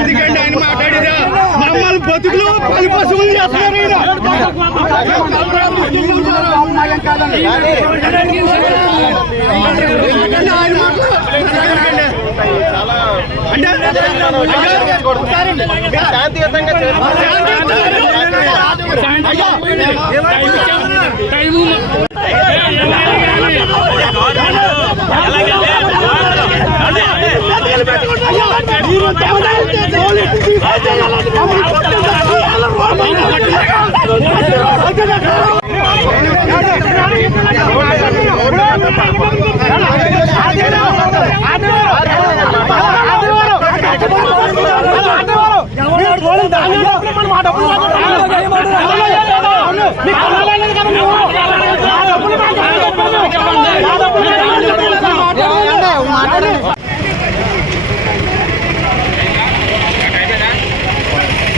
ఎందుకంటే ఆయన మాట్లాడిదా మమ్మల్ని బతుకులు పని పశువులు చేస్తున్నారు.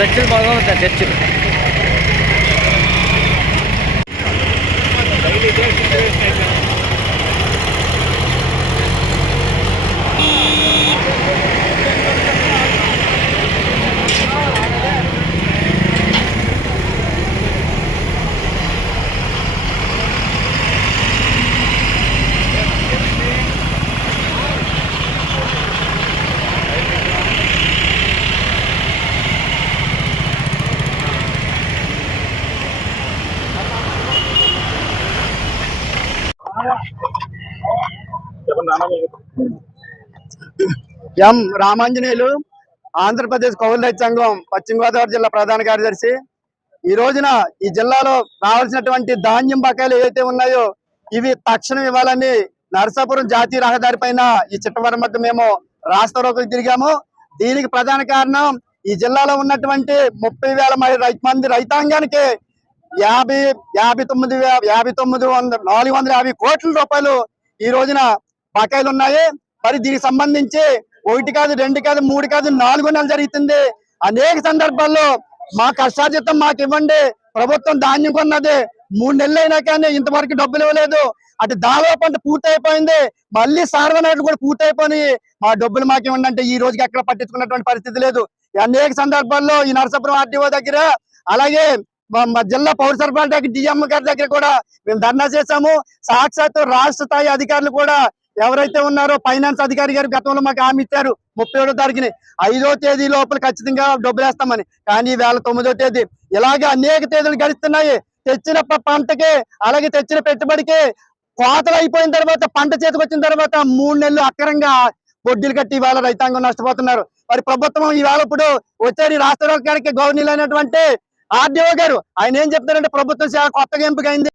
చర్చలు బాగా ఉంటాయి. చర్చలు ఎం రామాంజనేయులు, ఆంధ్రప్రదేశ్ కౌలు రైతు సంఘం పశ్చిమ గోదావరి జిల్లా ప్రధాన కార్యదర్శి. ఈ రోజున ఈ జిల్లాలో రావాల్సినటువంటి ధాన్యం బకాయిలు ఏవైతే ఉన్నాయో ఇవి తక్షణం ఇవ్వాలని నరసాపురం జాతీయ రహదారి పైన ఈ చిట్టవరం వద్ద మేము రాస్తా రోకోకు తిరిగాము. దీనికి ప్రధాన కారణం ఈ జిల్లాలో ఉన్నటువంటి 30,000 మంది రైతాంగానికి 450 కోట్ల రూపాయలు ఈ రోజున బకాయిలు ఉన్నాయి. మరి దీనికి సంబంధించి 1 కాదు 2 కాదు 3 కాదు 4 నెలలు జరుగుతుంది. అనేక సందర్భాల్లో మా కష్టార్జితం మాకు ఇవ్వండి, ప్రభుత్వం ధాన్యం కొన్నది 3 నెలలు అయినా కానీ ఇంతవరకు డబ్బులు ఇవ్వలేదు. అటు దావా పంట పూర్తయిపోయింది, మళ్ళీ సార్వనాట్లు కూడా పూర్తయిపోయి మా డబ్బులు మాకు ఇవ్వండి అంటే ఈ రోజుకి ఎక్కడ పట్టించుకున్నటువంటి పరిస్థితి లేదు. అనేక సందర్భాల్లో ఈ నరసాపురం ఆర్టీఓ దగ్గర, అలాగే మా జిల్లా పౌర సరఫరాల దగ్గర డిఎం గారి దగ్గర కూడా మేము ధర్నా చేశాము. సాక్షాత్తు రాష్ట్ర స్థాయి అధికారులు కూడా ఎవరైతే ఉన్నారో ఫైనాన్స్ అధికారి గారు గతంలో మాకు హామీ ఇచ్చారు 31వ తారీఖుని 5వ తేదీ లోపల ఖచ్చితంగా డబ్బులు వేస్తామని. కానీ వేళ 9వ తేదీ ఇలాగే అనేక తేదీలు గడుస్తున్నాయి. తెచ్చిన పంటకి అలాగే తెచ్చిన పెట్టుబడికి కోతలు అయిపోయిన తర్వాత పంట చేతికి వచ్చిన తర్వాత 3 నెలలు అక్కరంగా వడ్డీలు కట్టి ఇవాళ రైతాంగం నష్టపోతున్నారు. మరి ప్రభుత్వం ఈవేళ ఇప్పుడు వచ్చారు రాష్ట్ర గవర్నీలు అయినటువంటి ఆర్డీఓ గారు, ఆయన ఏం చెప్తారంటే ప్రభుత్వం కొత్తగా ఎంపికైంది.